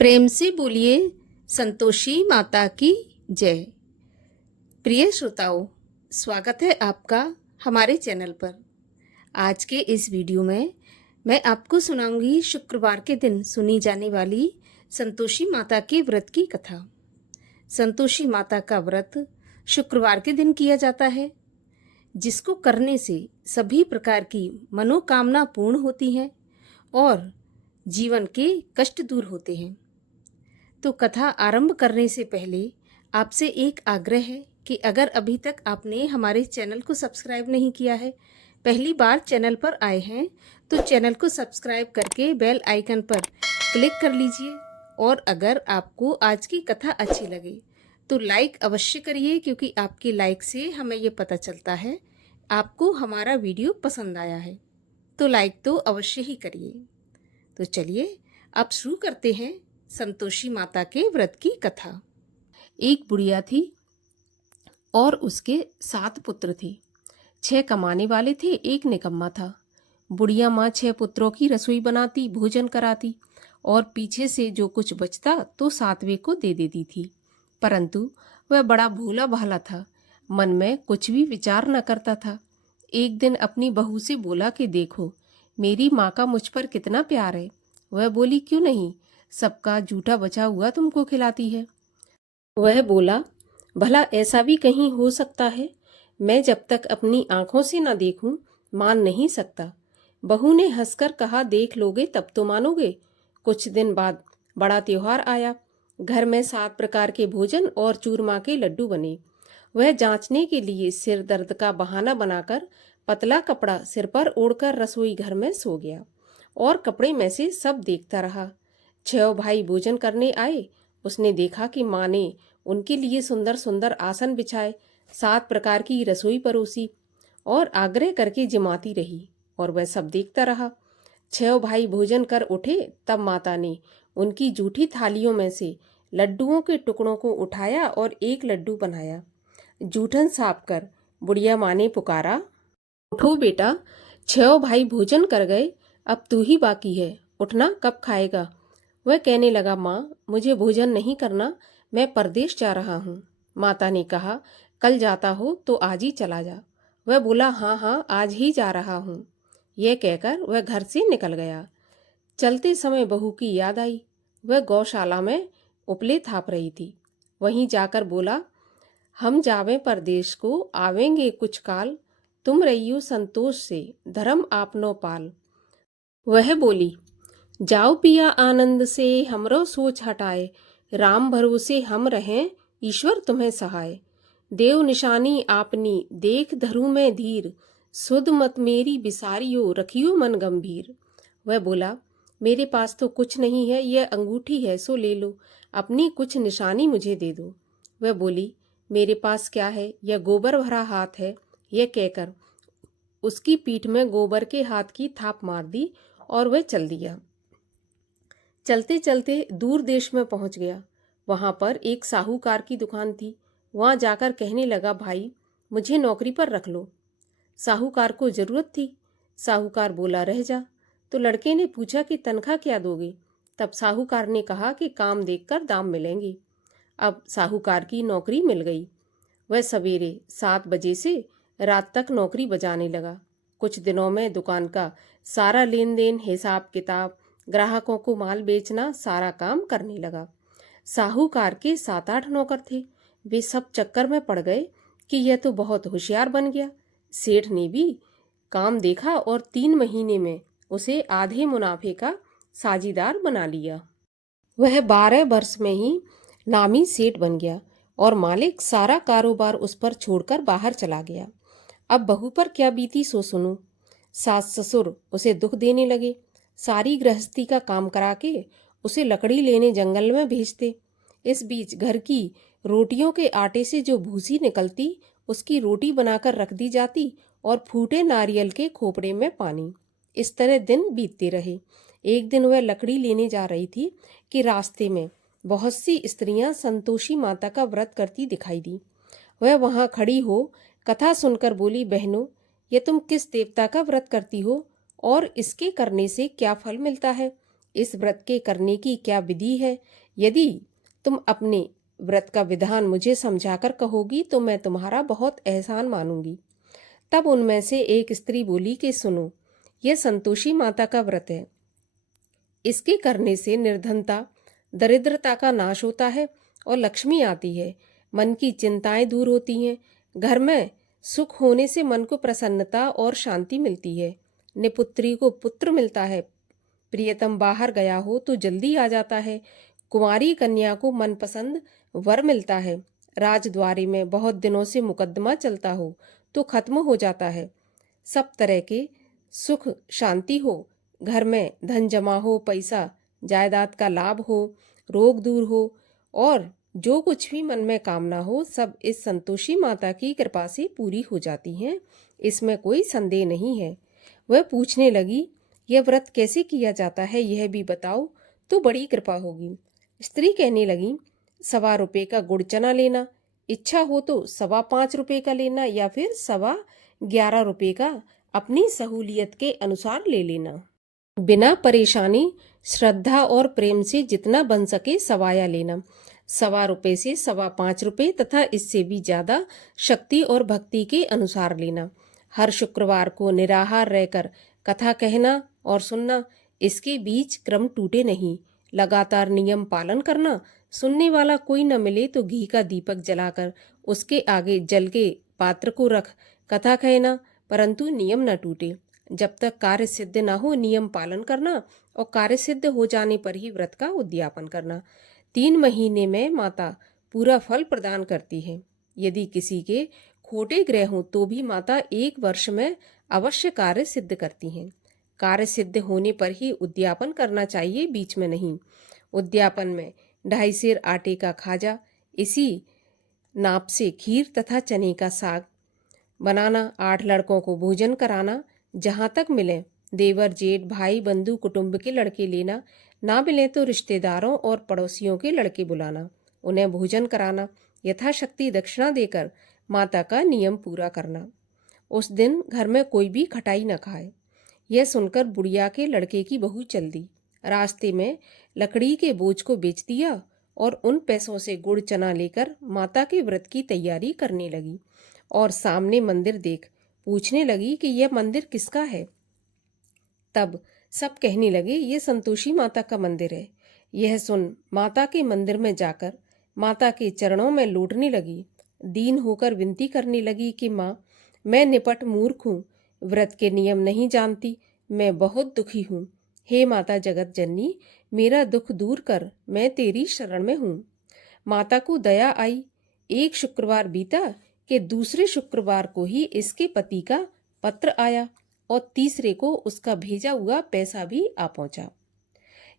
प्रेम से बोलिए संतोषी माता की जय। प्रिय श्रोताओं, स्वागत है आपका हमारे चैनल पर। आज के इस वीडियो में मैं आपको सुनाऊंगी शुक्रवार के दिन सुनी जाने वाली संतोषी माता के व्रत की कथा। संतोषी माता का व्रत शुक्रवार के दिन किया जाता है, जिसको करने से सभी प्रकार की मनोकामना पूर्ण होती हैं और जीवन के कष्ट दूर होते हैं। तो कथा आरंभ करने से पहले आपसे एक आग्रह है कि अगर अभी तक आपने हमारे चैनल को सब्सक्राइब नहीं किया है, पहली बार चैनल पर आए हैं, तो चैनल को सब्सक्राइब करके बेल आइकन पर क्लिक कर लीजिए। और अगर आपको आज की कथा अच्छी लगे तो लाइक अवश्य करिए, क्योंकि आपके लाइक से हमें ये पता चलता है आपको हमारा वीडियो पसंद आया है। तो लाइक तो अवश्य ही करिए। तो चलिए अब शुरू करते हैं संतोषी माता के व्रत की कथा। एक बुढ़िया थी और उसके 7 पुत्र थे। 6 कमाने वाले थे, एक निकम्मा था। बुढ़िया माँ 6 पुत्रों की रसोई बनाती, भोजन कराती और पीछे से जो कुछ बचता तो 7वें को दे देती थी। परंतु वह बड़ा भोला भाला था, मन में कुछ भी विचार न करता था। एक दिन अपनी बहू से बोला कि देखो, मेरी माँ का मुझ पर कितना प्यार है। वह बोली, क्यों नहीं, सबका जूठा बचा हुआ तुमको खिलाती है। वह बोला, भला ऐसा भी कहीं हो सकता है? मैं जब तक अपनी आंखों से न देखूं मान नहीं सकता। बहू ने हंसकर कहा, देख लोगे तब तो मानोगे। कुछ दिन बाद बड़ा त्योहार आया। घर में 7 प्रकार के भोजन और चूरमा के लड्डू बने। वह जांचने के लिए सिर दर्द का बहाना बनाकर पतला कपड़ा सिर पर ओढ़कर रसोई घर में सो गया और कपड़े में से सब देखता रहा। 6 भाई भोजन करने आए। उसने देखा कि माँ ने उनके लिए सुंदर सुंदर आसन बिछाए, 7 प्रकार की रसोई परोसी और आग्रह करके जिमाती रही, और वह सब देखता रहा। 6 भाई भोजन कर उठे, तब माता ने उनकी जूठी थालियों में से लड्डुओं के टुकड़ों को उठाया और एक लड्डू बनाया। जूठन साफ कर बुढ़िया माँ ने पुकारा, उठो बेटा, 6 भाई भोजन कर गए, अब तू ही बाकी है, उठना, कब खाएगा? वह कहने लगा, माँ मुझे भोजन नहीं करना, मैं परदेश जा रहा हूँ। माता ने कहा, कल जाता हो तो आज ही चला जा। वह बोला, हाँ हाँ आज ही जा रहा हूँ। यह कहकर वह घर से निकल गया। चलते समय बहू की याद आई। वह गौशाला में उपले थाप रही थी। वहीं जाकर बोला, हम जावें परदेश को, आवेंगे कुछ काल, तुम रहियो संतोष से, धर्म आपनो पाल। वह बोली, जाओ पिया आनंद से, हमरो सोच हटाए, राम भरोसे हम रहें, ईश्वर तुम्हें सहाय। देव निशानी आपनी, देख धरू में धीर, सुध मत मेरी बिसारियो, रखियो मन गंभीर। वह बोला, मेरे पास तो कुछ नहीं है, यह अंगूठी है सो ले लो, अपनी कुछ निशानी मुझे दे दो। वह बोली, मेरे पास क्या है, यह गोबर भरा हाथ है। यह कहकर उसकी पीठ में गोबर के हाथ की थाप मार दी और वह चल दिया। चलते चलते दूर देश में पहुंच गया। वहां पर एक साहूकार की दुकान थी। वहां जाकर कहने लगा, भाई मुझे नौकरी पर रख लो। साहूकार को जरूरत थी। साहूकार बोला, रह जा। तो लड़के ने पूछा कि तनख्वाह क्या दोगे? तब साहूकार ने कहा कि काम देखकर दाम मिलेंगे। अब साहूकार की नौकरी मिल गई। वह सवेरे 7 बजे से रात तक नौकरी बजाने लगा। कुछ दिनों में दुकान का सारा लेन देन, हिसाब किताब, ग्राहकों को माल बेचना, सारा काम करने लगा। साहूकार के 7-8 नौकर थे। वे सब चक्कर में पड़ गए कि यह तो बहुत होशियार बन गया। सेठ ने भी काम देखा और 3 महीने में उसे आधे मुनाफे का साझीदार बना लिया। वह 12 वर्ष में ही नामी सेठ बन गया और मालिक सारा कारोबार उस पर छोड़कर बाहर चला गया। अब बहू पर क्या बीती सो सुनो। सास ससुर उसे दुख देने लगे। सारी गृहस्थी का काम करा के उसे लकड़ी लेने जंगल में भेजते। इस बीच घर की रोटियों के आटे से जो भूसी निकलती, उसकी रोटी बनाकर रख दी जाती और फूटे नारियल के खोपड़े में पानी। इस तरह दिन बीतते रहे। एक दिन वह लकड़ी लेने जा रही थी कि रास्ते में बहुत सी स्त्रियां संतोषी माता का व्रत करती दिखाई दी। वह वहां खड़ी हो कथा सुनकर बोली, बहनों, ये तुम किस देवता का व्रत करती हो और इसके करने से क्या फल मिलता है? इस व्रत के करने की क्या विधि है? यदि तुम अपने व्रत का विधान मुझे समझाकर कहोगी तो मैं तुम्हारा बहुत एहसान मानूंगी। तब उनमें से एक स्त्री बोली कि सुनो, यह संतोषी माता का व्रत है। इसके करने से निर्धनता, दरिद्रता का नाश होता है और लक्ष्मी आती है। मन की चिंताएं दूर होती हैं। घर में सुख होने से मन को प्रसन्नता और शांति मिलती है। निपुत्री को पुत्र मिलता है। प्रियतम बाहर गया हो तो जल्दी आ जाता है। कुंवारी कन्या को मनपसंद वर मिलता है। राजद्वारी में बहुत दिनों से मुकदमा चलता हो तो खत्म हो जाता है। सब तरह के सुख शांति हो, घर में धन जमा हो, पैसा जायदाद का लाभ हो, रोग दूर हो और जो कुछ भी मन में कामना हो सब इस संतोषी माता की कृपा से पूरी हो जाती हैं। इसमें कोई संदेह नहीं है। वह पूछने लगी, यह व्रत कैसे किया जाता है यह भी बताओ तो बड़ी कृपा होगी। स्त्री कहने लगी, 1.25 का गुड़ चना लेना, इच्छा हो तो 5.25 का लेना या फिर 11.25 का अपनी सहूलियत के अनुसार ले लेना। बिना परेशानी, श्रद्धा और प्रेम से जितना बन सके सवाया लेना। 1.25 से 5.25 तथा इससे भी ज्यादा शक्ति और भक्ति के अनुसार लेना। हर शुक्रवार को निराहार रहकर कथा कहना और सुनना। इसके बीच क्रम टूटे नहीं। लगातार नियम पालन करना। सुनने वाला कोई न मिले तो घी का दीपक जलाकर उसके आगे जल के पात्र को रख कथा कहना, परंतु नियम न टूटे। जब तक कार्य सिद्ध न हो नियम पालन करना और कार्य सिद्ध हो जाने पर ही व्रत का उद्यापन करना। 3 महीने में माता पूरा फल प्रदान करती है। यदि किसी के खोटे ग्रह हों तो भी माता 1 वर्ष में अवश्य कार्य सिद्ध करती हैं। कार्य सिद्ध होने पर ही उद्यापन करना चाहिए, बीच में नहीं। उद्यापन में 2.5 सेर आटे का खाजा, इसी नाप से खीर तथा चने का साग बनाना, 8 लड़कों को भोजन कराना, जहाँ तक मिले देवर जेठ भाई बंधु कुटुंब के लड़के लेना, ना मिले तो रिश्तेदारों और पड़ोसियों के लड़के बुलाना, उन्हें भोजन कराना, यथाशक्ति दक्षिणा देकर माता का नियम पूरा करना। उस दिन घर में कोई भी खटाई न खाए। यह सुनकर बुढ़िया के लड़के की बहू चल दी। रास्ते में लकड़ी के बोझ को बेच दिया और उन पैसों से गुड़ चना लेकर माता के व्रत की तैयारी करने लगी और सामने मंदिर देख पूछने लगी कि यह मंदिर किसका है। तब सब कहने लगे, ये संतोषी माता का मंदिर है। यह सुन माता के मंदिर में जाकर माता के चरणों में लौटने लगी। दीन होकर विनती करने लगी कि माँ, मैं निपट मूर्ख हूँ, व्रत के नियम नहीं जानती, मैं बहुत दुखी हूँ। हे माता जगत जननी, मेरा दुख दूर कर, मैं तेरी शरण में हूँ। माता को दया आई। एक शुक्रवार बीता कि दूसरे शुक्रवार को ही इसके पति का पत्र आया और तीसरे को उसका भेजा हुआ पैसा भी आ पहुंचा।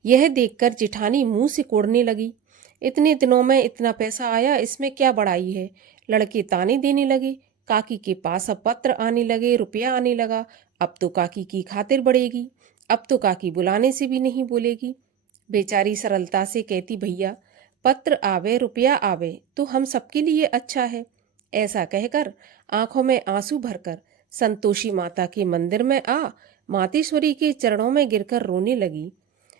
यह देखकर जिठानी मुंह से कोड़ने लगी। इतने दिनों में इतना पैसा आया, इसमें क्या बड़ाई है। लड़के ताने देने लगे। काकी के पास अब पत्र आने लगे, रुपया आने लगा। अब तो काकी की खातिर बढ़ेगी, अब तो काकी बुलाने से भी नहीं बोलेगी। बेचारी सरलता से कहती, भैया पत्र आवे रुपया आवे तो हम सबके लिए अच्छा है। ऐसा कहकर आंखों में आंसू भरकर संतोषी माता के मंदिर में मातेश्वरी के चरणों में गिरकर रोने लगी।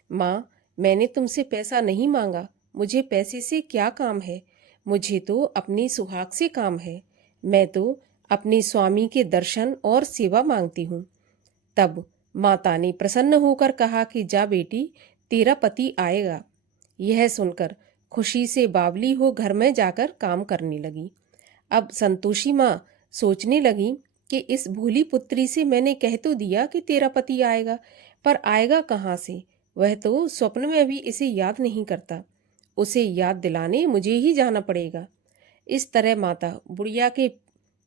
माँ, मैंने तुमसे पैसा नहीं मांगा, मुझे पैसे से क्या काम है। मुझे तो अपनी सुहाग से काम है। मैं तो अपने स्वामी के दर्शन और सेवा मांगती हूँ। तब माता ने प्रसन्न होकर कहा कि जा बेटी, तेरा पति आएगा। यह सुनकर खुशी से बावली हो घर में जाकर काम करने लगी। अब संतोषी माँ सोचने लगी कि इस भोली पुत्री से मैंने कह तो दिया कि तेरा पति आएगा, पर आएगा कहाँ से। वह तो स्वप्न में भी इसे याद नहीं करता। उसे याद दिलाने मुझे ही जाना पड़ेगा। इस तरह माता बुढ़िया के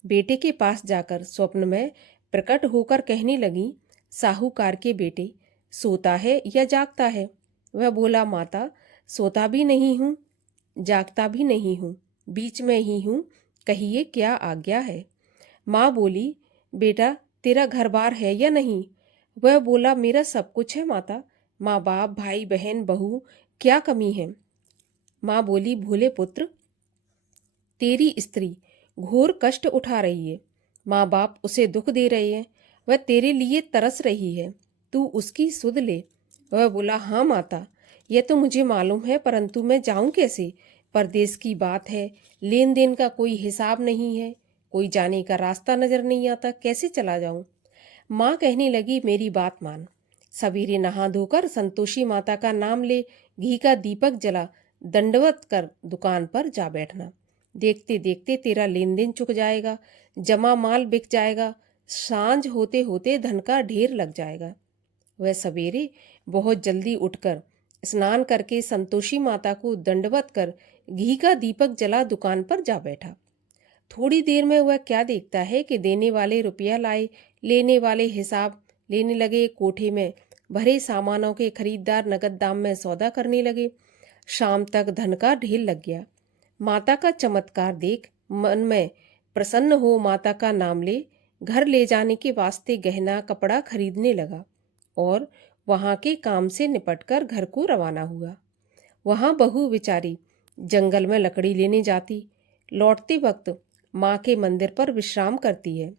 बेटे के पास जाकर स्वप्न में प्रकट होकर कहने लगी, साहूकार के बेटे, सोता है या जागता है। वह बोला, माता सोता भी नहीं हूँ, जागता भी नहीं हूँ, बीच में ही हूँ, कहिए क्या आज्ञा है। माँ बोली, बेटा तेरा घर बार है या नहीं। वह बोला, मेरा सब कुछ है माता, माँ बाप भाई बहन बहू, क्या कमी है। माँ बोली, भोले पुत्र, तेरी स्त्री घोर कष्ट उठा रही है। माँ बाप उसे दुख दे रहे हैं, वह तेरे लिए तरस रही है, तू उसकी सुध ले। वह बोला, हाँ माता, यह तो मुझे मालूम है, परंतु मैं जाऊं कैसे? परदेश की बात है, लेन देन का कोई हिसाब नहीं है, कोई जाने का रास्ता नजर नहीं आता, कैसे चला जाऊं? माँ कहने लगी, मेरी बात मान। सवेरे नहा धोकर संतोषी माता का नाम ले, घी का दीपक जला, दंडवत कर दुकान पर जा बैठना। देखते देखते तेरा लेन देन चुक जाएगा, जमा माल बिक जाएगा, सांझ होते होते धन का ढेर लग जाएगा। वह सवेरे बहुत जल्दी उठकर स्नान करके संतोषी माता को दंडवत कर घी का दीपक जला दुकान पर जा बैठा। थोड़ी देर में वह क्या देखता है कि देने वाले रुपया लाए, लेने वाले हिसाब लेने लगे, कोठे में भरे सामानों के खरीदार नगद दाम में सौदा करने लगे। शाम तक धन का ढेर लग गया। माता का चमत्कार देख मन में प्रसन्न हो माता का नाम ले घर ले जाने के वास्ते गहना कपड़ा खरीदने लगा और वहां के काम से निपटकर घर को रवाना हुआ। वहां बहू बेचारी जंगल में लकड़ी लेने जाती, लौटते वक्त माँ के मंदिर पर विश्राम करती है।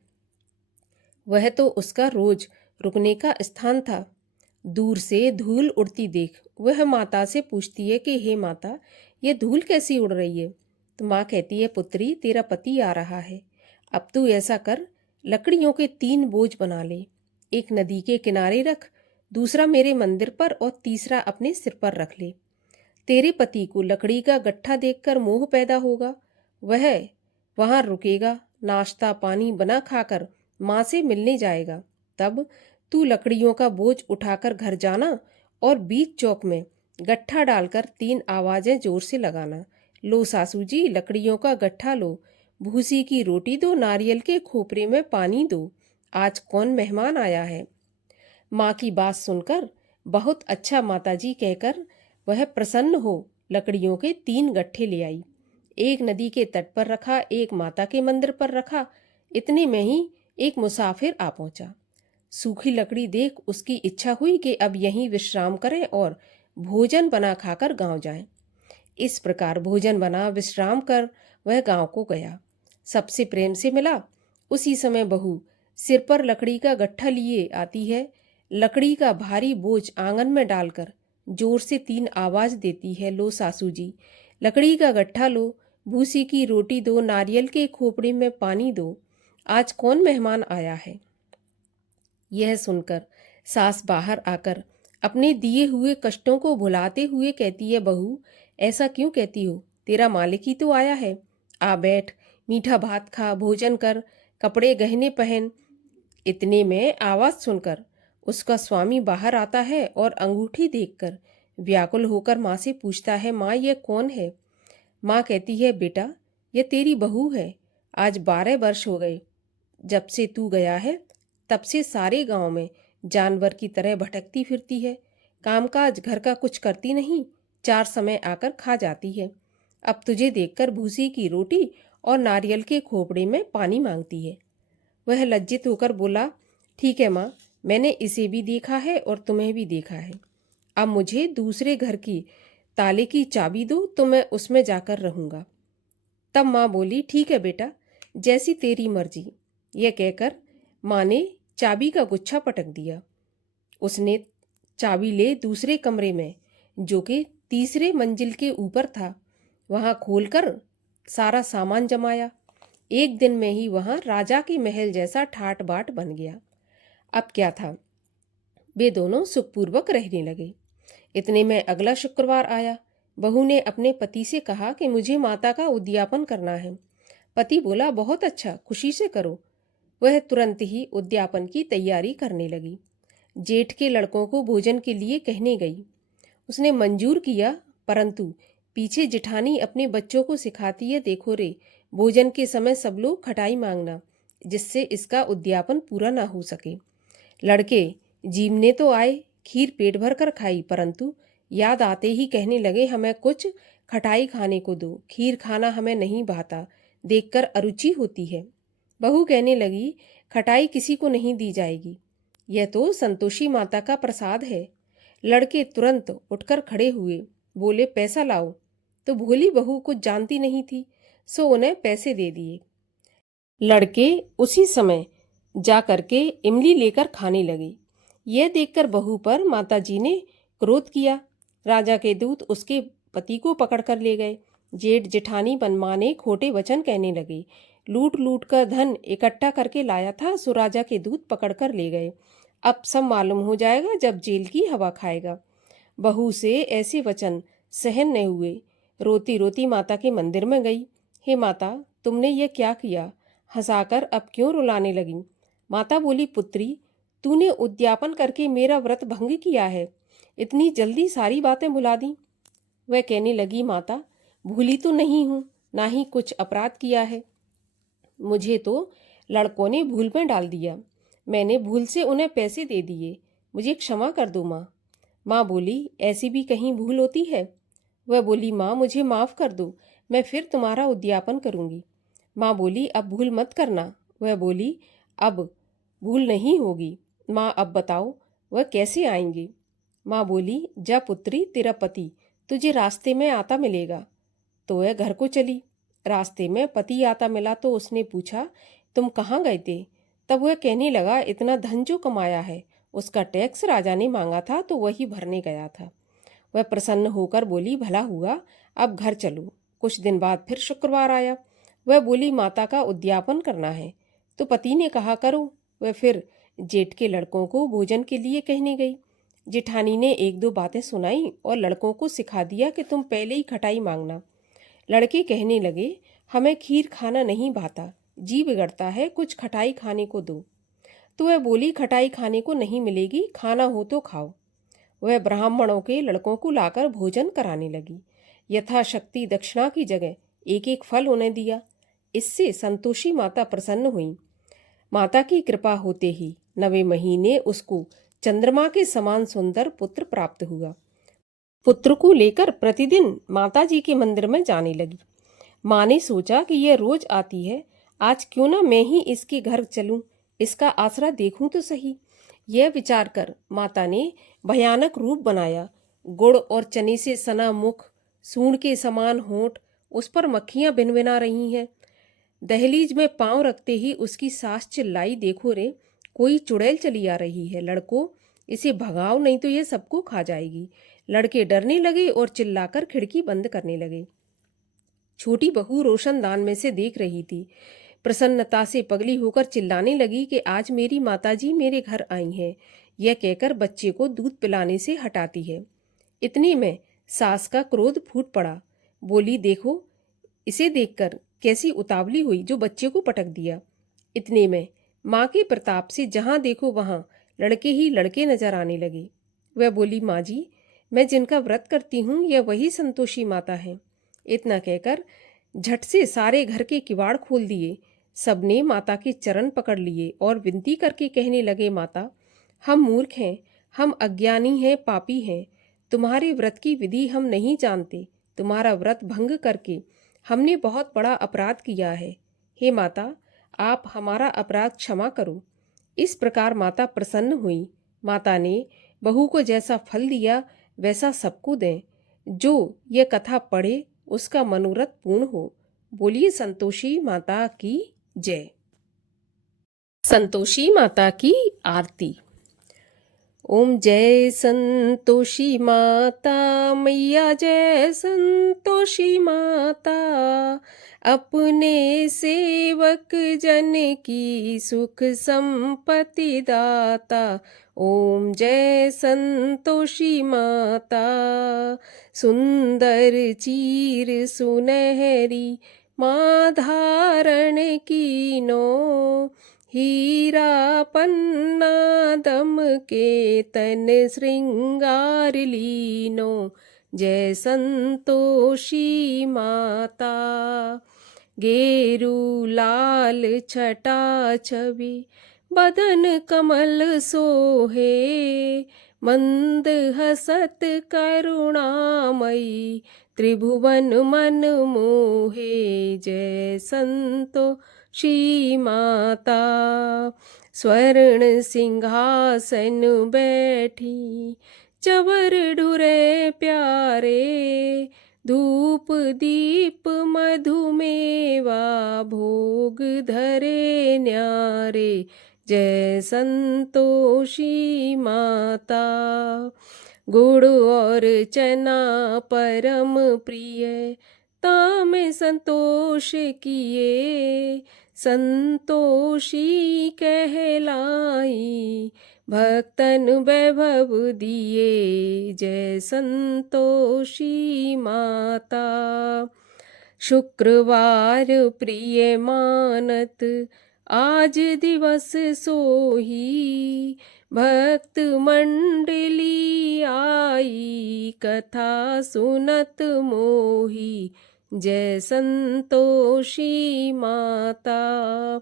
वह तो उसका रोज रुकने का स्थान था। दूर से धूल उड़ती देख वह माता से पूछती है कि हे माता, ये धूल कैसी उड़ रही है? तो माँ कहती है, पुत्री, तेरा पति आ रहा है। अब तू ऐसा कर, लकड़ियों के 3 बोझ बना ले, एक नदी के किनारे रख, दूसरा मेरे मंदिर पर और तीसरा अपने सिर पर रख ले। तेरे पति को लकड़ी का गट्ठा देखकर मोह पैदा होगा, वह वहां रुकेगा, नाश्ता पानी बना खाकर माँ से मिलने जाएगा। तब तू लकड़ियों का बोझ उठाकर घर जाना और बीच चौक में गट्ठा डालकर 3 आवाजें जोर से लगाना, लो सासू जी लकड़ियों का गट्ठा लो, भूसी की रोटी दो, नारियल के खोपरे में पानी दो, आज कौन मेहमान आया है। माँ की बात सुनकर बहुत अच्छा माताजी कहकर वह प्रसन्न हो लकड़ियों के 3 गट्ठे ले आई। एक नदी के तट पर रखा, एक माता के मंदिर पर रखा। इतने में ही एक मुसाफिर आ पहुंचा। सूखी लकड़ी देख उसकी इच्छा हुई कि अब यहीं विश्राम करें और भोजन बना खाकर गांव जाएं। इस प्रकार भोजन बना विश्राम कर वह गांव को गया। सबसे प्रेम से मिला। उसी समय बहू सिर पर लकड़ी का गट्ठा लिए आती है। लकड़ी का भारी बोझ आंगन में डालकर जोर से 3 आवाज देती है, लो सासू जी लकड़ी का गट्ठा लो, भूसी की रोटी दो, नारियल के खोपड़े में पानी दो, आज कौन मेहमान आया है। यह सुनकर सास बाहर आकर अपने दिए हुए कष्टों को भुलाते हुए कहती है, बहू ऐसा क्यों कहती हो, तेरा मालिक ही तो आया है, आ बैठ, मीठा भात खा, भोजन कर, कपड़े गहने पहन। इतने में आवाज सुनकर उसका स्वामी बाहर आता है और अंगूठी देखकर व्याकुल होकर माँ से पूछता है, माँ यह कौन है। माँ कहती है, बेटा यह तेरी बहू है, आज 12 वर्ष हो गए जब से तू गया है, तब से सारे गांव में जानवर की तरह भटकती फिरती है, कामकाज घर का कुछ करती नहीं, 4 समय आकर खा जाती है। अब तुझे देखकर भूसी की रोटी और नारियल के खोपड़े में पानी मांगती है। वह लज्जित होकर बोला, ठीक है माँ, मैंने इसे भी देखा है और तुम्हें भी देखा है। अब मुझे दूसरे घर की ताले की चाबी दो तो मैं उसमें जाकर रहूंगा। तब माँ बोली, ठीक है बेटा, जैसी तेरी मर्जी। यह कहकर माँ ने चाबी का गुच्छा पटक दिया। उसने चाबी ले दूसरे कमरे में, जो कि तीसरे मंजिल के ऊपर था, वहां खोलकर सारा सामान जमाया। एक दिन में ही वहां राजा के महल जैसा ठाट बाट बन गया। अब क्या था, वे दोनों सुखपूर्वक रहने लगे। इतने में अगला शुक्रवार आया। बहू ने अपने पति से कहा कि मुझे माता का उद्यापन करना है। पति बोला, बहुत अच्छा, खुशी से करो। वह तुरंत ही उद्यापन की तैयारी करने लगी। जेठ के लड़कों को भोजन के लिए कहने गई। उसने मंजूर किया, परंतु पीछे जिठानी अपने बच्चों को सिखाती है, देखो रे, भोजन के समय सब लोग खटाई मांगना, जिससे इसका उद्यापन पूरा ना हो सके। लड़के जीमने तो आए, खीर पेट भर कर खाई, परंतु याद आते ही कहने लगे, हमें कुछ खटाई खाने को दो, खीर खाना हमें नहीं भाता, देखकर अरुचि होती है। बहू कहने लगी, खटाई किसी को नहीं दी जाएगी, यह तो संतोषी माता का प्रसाद है। लड़के तुरंत उठकर खड़े हुए, बोले, पैसा लाओ। तो भोली बहू कुछ जानती नहीं थी, सो उन्हें पैसे दे दिए। लड़के उसी समय जा करके इमली लेकर खाने लगे। यह देखकर बहू पर माताजी ने क्रोध किया। राजा के दूत उसके पति को पकड़ कर ले गए। जेठ जेठानी बनमाने खोटे वचन कहने लगे। लूट लूट कर धन इकट्ठा करके लाया था, सो राजा के दूत पकड़ कर ले गए। अब सब मालूम हो जाएगा जब जेल की हवा खाएगा। बहू से ऐसे वचन सहन न हुए। रोती रोती माता के मंदिर में गई। हे माता, तुमने ये क्या किया? हंसाकर अब क्यों रुलाने लगी? माता बोली, पुत्री, तूने उद्यापन करके मेरा व्रत भंग किया है। इतनी जल्दी सारी बातें भुला दी। वह कहने लगी, माता, भूली तो नहीं हूँ, ना ही कुछ अपराध किया है। मुझे तो लड़कों ने भूल में डाल दिया। मैंने भूल से उन्हें पैसे दे दिए। मुझे क्षमा कर दो माँ। माँ बोली, ऐसी भी कहीं भूल होती है? वह बोली, माँ, मुझे माफ़ कर दो, मैं फिर तुम्हारा उद्यापन करूँगी। माँ बोली, अब भूल मत करना। वह बोली, अब भूल नहीं होगी। माँ, अब बताओ वह कैसे आएंगे? माँ बोली, जा पुत्री, तेरा पति तुझे रास्ते में आता मिलेगा। तो वह घर को चली। रास्ते में पति आता मिला तो उसने पूछा, तुम कहाँ गए थे? तब वह कहने लगा, इतना धन जो कमाया है उसका टैक्स राजा ने मांगा था तो वही भरने गया था। वह प्रसन्न होकर बोली, भला हुआ, अब घर चलो। कुछ दिन बाद फिर शुक्रवार आया। वह बोली, माता का उद्यापन करना है। तो पति ने कहा, करो। वह फिर जेठ के लड़कों को भोजन के लिए कहने गई। जेठानी ने एक दो बातें सुनाई और लड़कों को सिखा दिया कि तुम पहले ही खटाई मांगना। लड़के कहने लगे, हमें खीर खाना नहीं भाता, जी बिगड़ता है, कुछ खटाई खाने को दो। तो वह बोली, खटाई खाने को नहीं मिलेगी, खाना हो तो खाओ। वह ब्राह्मणों के लड़कों को लाकर भोजन कराने लगी। यथाशक्ति दक्षिणा की जगह एक एक फल उन्हें दिया। इससे संतोषी माता प्रसन्न हुई। माता की कृपा होते ही 9वें महीने उसको चंद्रमा के समान सुंदर पुत्र प्राप्त हुआ। पुत्र को लेकर प्रतिदिन माता जी के मंदिर में जाने लगी। माँ ने सोचा कि यह रोज आती है, आज क्यों ना मैं ही इसके घर चलूं, इसका आसरा देखूं तो सही। यह विचार कर माता ने भयानक रूप बनाया। गुड़ और चने से सना मुख, सूंड के समान होंठ, उस पर मक्खियां भिनभिना रही हैं। दहलीज में पांव रखते ही उसकी सास चिल्लाई, देखो रे, कोई चुड़ैल चली आ रही है, लड़को इसे भगाओ नहीं तो ये सबको खा जाएगी। लड़के डरने लगे और चिल्लाकर खिड़की बंद करने लगे। छोटी बहू रोशनदान में से देख रही थी। प्रसन्नता से पगली होकर चिल्लाने लगी कि आज मेरी माताजी मेरे घर आई हैं। यह कहकर बच्चे को दूध पिलाने से हटाती है। इतने में सास का क्रोध फूट पड़ा। बोली, देखो इसे देखकर कैसी उतावली हुई जो बच्चे को पटक दिया। इतने में माँ के प्रताप से जहाँ देखो वहाँ लड़के ही लड़के नजर आने लगे। वह बोली, माँ जी, मैं जिनका व्रत करती हूँ यह वही संतोषी माता है। इतना कहकर झट से सारे घर के किवाड़ खोल दिए। सबने माता के चरण पकड़ लिए और विनती करके कहने लगे, माता, हम मूर्ख हैं, हम अज्ञानी हैं, पापी हैं। तुम्हारे व्रत की विधि हम नहीं जानते। तुम्हारा व्रत भंग करके हमने बहुत बड़ा अपराध किया है। हे माता, आप हमारा अपराध क्षमा करो। इस प्रकार माता प्रसन्न हुई। माता ने बहू को जैसा फल दिया वैसा सबको दें। जो यह कथा पढ़े उसका मनोरथ पूर्ण हो। बोलिए संतोषी माता की जय। संतोषी माता की आरती। ओम जय संतोषी माता मैया, जय संतोषी माता, अपने सेवक जन की सुख संपत्ति दाता। ओम जय संतोषी माता, सुंदर चीर सुनहरी माँ धारण कीनो, हीरा पन्ना दम के तन श्रृंगार लीनो। जय संतोषी माता, गेरू लाल छटा छवि बदन कमल सोहे, मंद हसत करुणामयी त्रिभुवन मन मोहे। जय संतोषी माता, स्वर्ण सिंहासन बैठी चवर ढुरे प्यारे, धूप दीप मधुमेवा भोग धरे न्यारे। जय संतोषी माता, गुड़ और चना परम प्रिय, ताम संतोष किए, संतोषी कहलाई, भक्तन वैभव दिए, जय संतोषी माता। शुक्रवार प्रिय मानत, आज दिवस सोही, भक्त मंडली आई, कथा सुनत मोही, जय संतोषी माता।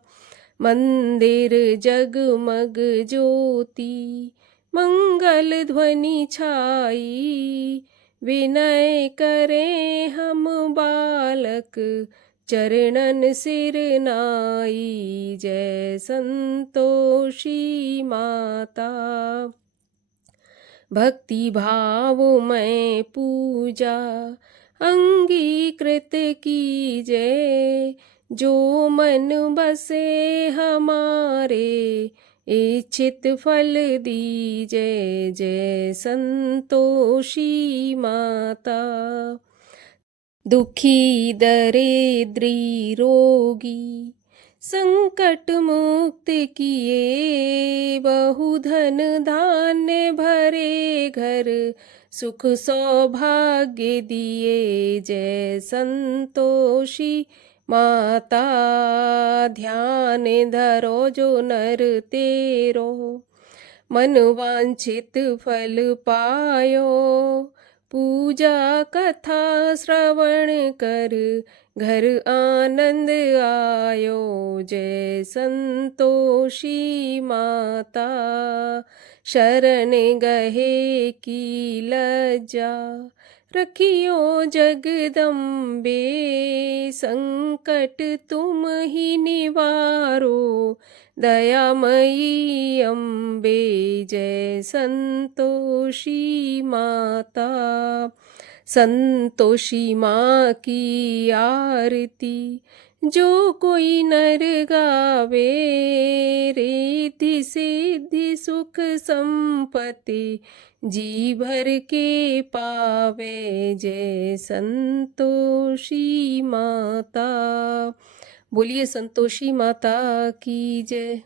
मंदिर जगमग ज्योति, मंगल ध्वनि छाई, विनय करें हम बालक, चरणन सिर नाई, जय संतोषी माता। भक्ति भाव में पूजा अंगीकृत कीजय, जो मन बसे हमारे, इच्छित फल दीजय, जय संतोषी माता। दुखी दरिद्री रोगी, संकट मुक्त किए, बहुधन धान्य भरे घर, सुख सौभाग्य दिए, जय संतोषी माता। ध्यान धरो जो नर तेरो, मन वांछित फल पायो, पूजा कथा श्रवण कर, घर आनंद आयो, जय संतोषी माता। शरण गहे की लज्जा, रखियो जगदम्बे, संकट तुम ही निवारो, दयामयी अम्बे, जय संतोषी माता। संतोषी माँ की आरती, जो कोई नर गावे, रिद्धि सिद्धि सुख संपत्ति, जी भर के पावे, जय संतोषी माता। बोलिए संतोषी माता की जय।